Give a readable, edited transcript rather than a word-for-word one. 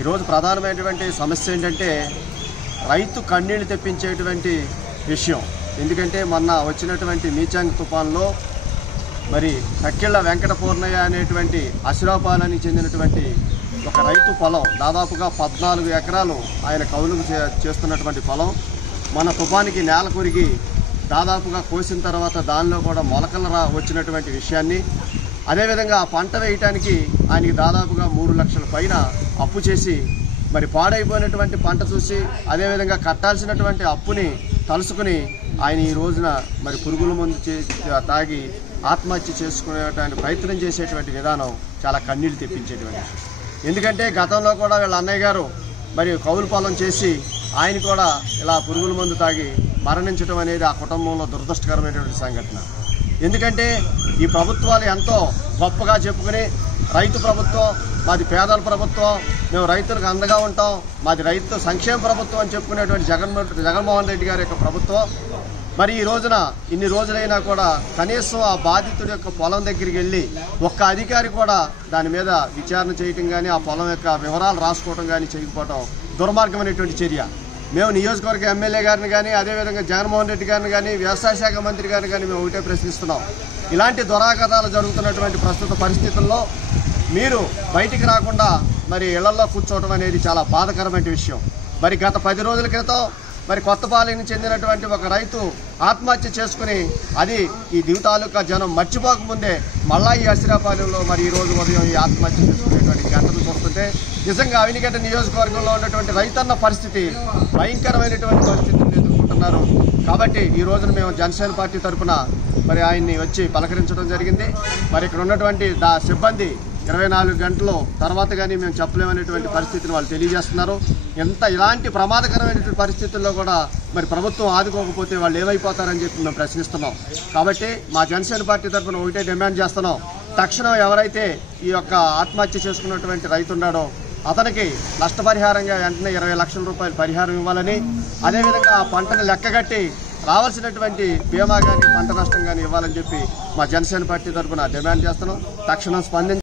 ఈరోజు ప్రధానమైనటువంటి సమస్య ఏంటంటే రైతు కన్నీళ్లు తెప్పించేటువంటి విషయం. ఎందుకంటే మొన్న వచ్చినటువంటి మీచాంగ్ తుఫాన్లో మరి తక్కిళ్ళ వెంకట పూర్ణయ్య అనేటువంటి అసిరాపాలని చెందినటువంటి ఒక రైతు పొలం, దాదాపుగా 14 ఎకరాలు ఆయన కౌలుకు చేస్తున్నటువంటి పొలం మన తుఫానికి నేల కొరిగి దాదాపుగా కోసిన తర్వాత దానిలో కూడా మొలకలు వచ్చినటువంటి విషయాన్ని, అదేవిధంగా ఆ పంట వేయటానికి ఆయనకి దాదాపుగా 3 లక్షల పైన అప్పు చేసి మరి పాడైపోయినటువంటి పంట చూసి అదేవిధంగా కట్టాల్సినటువంటి అప్పుని తలుసుకుని ఆయన ఈ రోజున మరి పురుగుల మందు తాగి ఆత్మహత్య చేసుకునేటువంటి ప్రయత్నం చేసేటువంటి విధానం చాలా కన్నీళ్లు తెప్పించేటువంటి. ఎందుకంటే గతంలో కూడా వీళ్ళ అన్నయ్య గారు మరి కౌలు పొలం చేసి ఆయన కూడా ఇలా పురుగుల మందు తాగి మరణించడం అనేది ఆ కుటుంబంలో దురదృష్టకరమైనటువంటి సంఘటన. ఎందుకంటే ఈ ప్రభుత్వాలు ఎంతో గొప్పగా చెప్పుకుని రైతు ప్రభుత్వం, మాది పేదల ప్రభుత్వం, మేము రైతులకు అండగా ఉంటాం, మాది రైతు సంక్షేమ ప్రభుత్వం అని చెప్పుకునేటువంటి జగన్మోహన్ రెడ్డి గారి యొక్క ప్రభుత్వం మరి ఈ రోజున ఇన్ని రోజులైనా కూడా కనీసం ఆ బాధితుడి యొక్క పొలం దగ్గరికి వెళ్ళి ఒక్క అధికారి కూడా దాని మీద విచారణ చేయటం కానీ ఆ పొలం యొక్క వివరాలు రాసుకోవడం కానీ చేయకపోవడం దుర్మార్గమైనటువంటి చర్య. మేము నియోజకవర్గ ఎమ్మెల్యే గారిని కానీ అదేవిధంగా జగన్మోహన్ రెడ్డి గారిని కానీ వ్యవసాయ శాఖ మంత్రి గారిని కానీ మేము ఒకటే ప్రశ్నిస్తున్నాం. ఇలాంటి దురాఘాతాలు జరుగుతున్నటువంటి ప్రస్తుత పరిస్థితుల్లో మీరు బయటికి రాకుండా మరి ఇళ్లలో కూర్చోవడం అనేది చాలా బాధాకరమైన విషయం. మరి గత 10 రోజుల క్రితం మరి కొత్తపాలెంకి చెందినటువంటి ఒక రైతు ఆత్మహత్య చేసుకుని అది ఈ దివి తాలూకా జనం మర్చిపోకముందే మళ్ళా ఈ అసిరాపాలెంలో మరి ఈ రోజు ఉదయం ఈ ఆత్మహత్య చేసుకునేటువంటి ఘటనలు చూస్తుంటే నిజంగా అవినిగడ్డ నియోజకవర్గంలో ఉన్నటువంటి రైతన్న పరిస్థితి భయంకరమైనటువంటి పరిస్థితిని ఎదుర్కొంటున్నారు. కాబట్టి ఈ రోజున మేము జనసేన పార్టీ తరఫున మరి ఆయన్ని వచ్చి పలకరించడం జరిగింది. మరి ఇక్కడ ఉన్నటువంటి సిబ్బంది 24 గంటల తర్వాత కానీ మేము చెప్పలేమనేటువంటి పరిస్థితిని వాళ్ళు తెలియజేస్తున్నారు. ఇలాంటి ప్రమాదకరమైనటువంటి పరిస్థితుల్లో కూడా మరి ప్రభుత్వం ఆదుకోకపోతే వాళ్ళు ఏమైపోతారని చెప్పి మేము ప్రశ్నిస్తున్నాం. కాబట్టి మా జనసేన పార్టీ తరఫున ఒకటే డిమాండ్ చేస్తున్నాం. తక్షణం ఎవరైతే ఈ యొక్క ఆత్మహత్య చేసుకున్నటువంటి రైతు ఉన్నాడో అతనికి నష్టపరిహారంగా వెంటనే 20 లక్షల రూపాయలు పరిహారం ఇవ్వాలని, అదేవిధంగా ఆ పంటను లెక్కగట్టి రావాల్సినటువంటి బీమా కానీ పంట నష్టం కానీ ఇవ్వాలని చెప్పి మా జనసేన పార్టీ తరఫున డిమాండ్ చేస్తున్నాం. తక్షణం స్పందించి